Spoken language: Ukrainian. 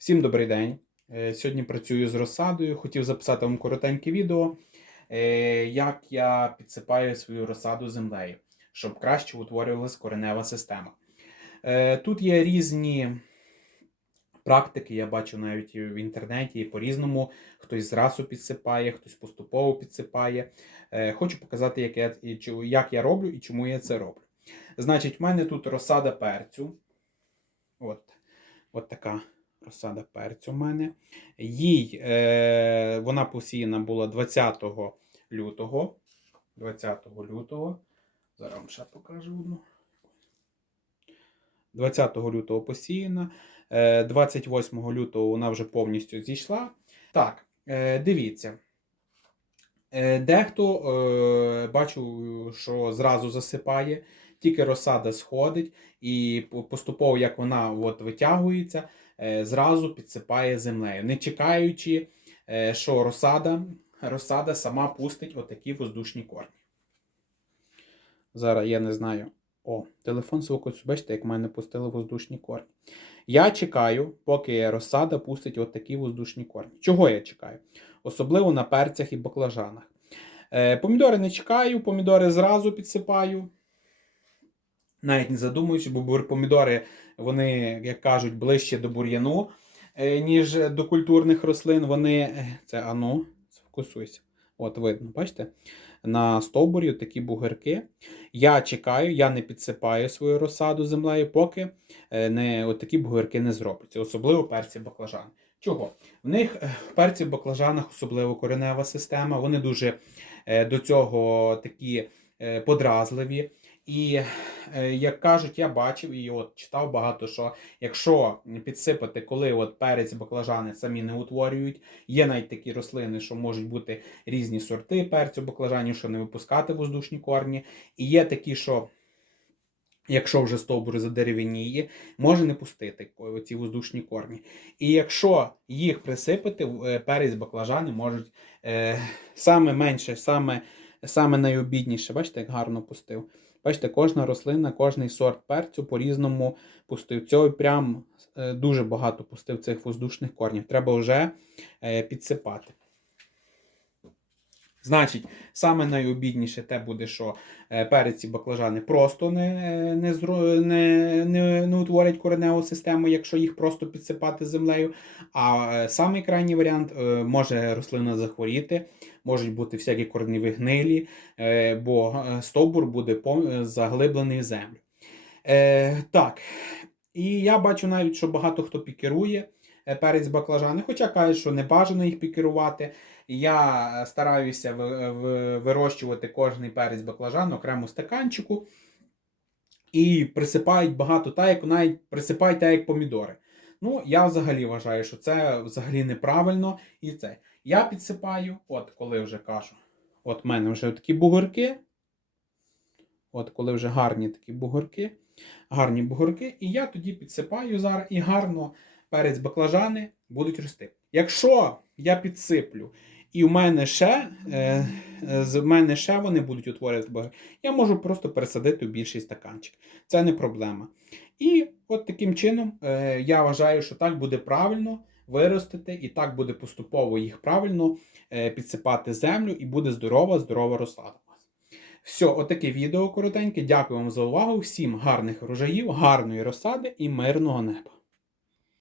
Всім добрий день. Е, Сьогодні працюю з розсадою. Хотів записати вам коротеньке відео, е, як я підсипаю свою розсаду землею, щоб краще утворювалась коренева система. Е, Тут є різні практики, я бачу навіть в інтернеті і по-різному. Хтось зразу підсипає, хтось поступово підсипає. Хочу показати, як я, як я роблю і чому я це роблю. Значить, в мене тут розсада перцю. От, от така розсада перцю в мене. Їй е, вона посіяна була 20 лютого. 20 лютого. Зараз вам ще покажу одну. 20 лютого посіяна. Е, 28 лютого вона вже повністю зійшла. Так, е, дивіться. Е, Дехто е, бачу, що зразу засипає, тільки розсада сходить, і поступово, як вона от витягується, е, зразу підсипає землею, не чекаючи, е, що розсада, розсада сама пустить отакі воздушні корні. Зараз я не знаю. О, телефон свого бачите, як в мене пустили воздушні корні. Я чекаю, поки розсада пустить отакі воздушні корні. Чого я чекаю? Особливо на перцях і баклажанах. Е, помідори не чекаю, помідори зразу підсипаю. Навіть не задумуючи, бо помідори, вони, як кажуть, ближче до бур'яну, е, ніж до культурних рослин. Вони. е, Це ану, сфокусуйся. От видно, бачите? На стовбурі такі бугирки. Я чекаю, я не підсипаю свою розсаду землею, поки е, не, от такі бугирки не зробляться, особливо перці баклажани. Чого? В них в перці баклажанах особливо коренева система, вони дуже до цього такі подразливі. І, е, як кажуть, я бачив і от читав багато, що якщо підсипати, коли от перець баклажани самі не утворюють, є навіть такі рослини, що можуть бути різні сорти перцю баклажанів, що не випускати воздушні корні. І є такі, що якщо вже стовбур задеревеніє, може не пустити ці воздушні корні. І якщо їх присипати, е, перець баклажани можуть е, саме менше, саме, саме найобідніше. Бачите, як гарно пустив. Бачите, кожна рослина, кожний сорт перцю по-різному пустив. Цього прям е, дуже багато пустив цих воздушних корнів. Треба вже е, підсипати. Значить, саме найобідніше те буде, що е, перець і баклажани просто не, не, не, не, не утворять кореневу систему, якщо їх просто підсипати землею. А е, самий крайній варіант е, може рослина захворіти, можуть бути всякі кореневі гнилі, бо стовбур буде заглиблений в землю. Так, і я бачу навіть, що багато хто пікерує перець баклажани, хоча кажуть, що не бажано їх пікерувати. Я е, стараюся ви- вирощувати кожний перець баклажан окремо стаканчику. І присипають багато, так як навіть присипають так, як помідори. Ну, я взагалі вважаю, що це взагалі неправильно. І це. Я підсипаю, от коли вже кажу, от в мене вже такі бугорки. От коли вже гарні такі бугорки, гарні бугорки, і я тоді підсипаю зараз і гарно перець баклажани будуть рости. Якщо я підсиплю, і в мене ще, е, е, з мене ще вони будуть утворювати бугорки, я можу просто пересадити в більший стаканчик. Це не проблема. І от таким чином е, я вважаю, що так буде правильно виростити, і так буде поступово їх правильно підсипати землю, і буде здорова, здорова розсада. Все, отаке відео коротеньке. Дякую вам за увагу. Всім гарних врожаїв, гарної розсади і мирного неба.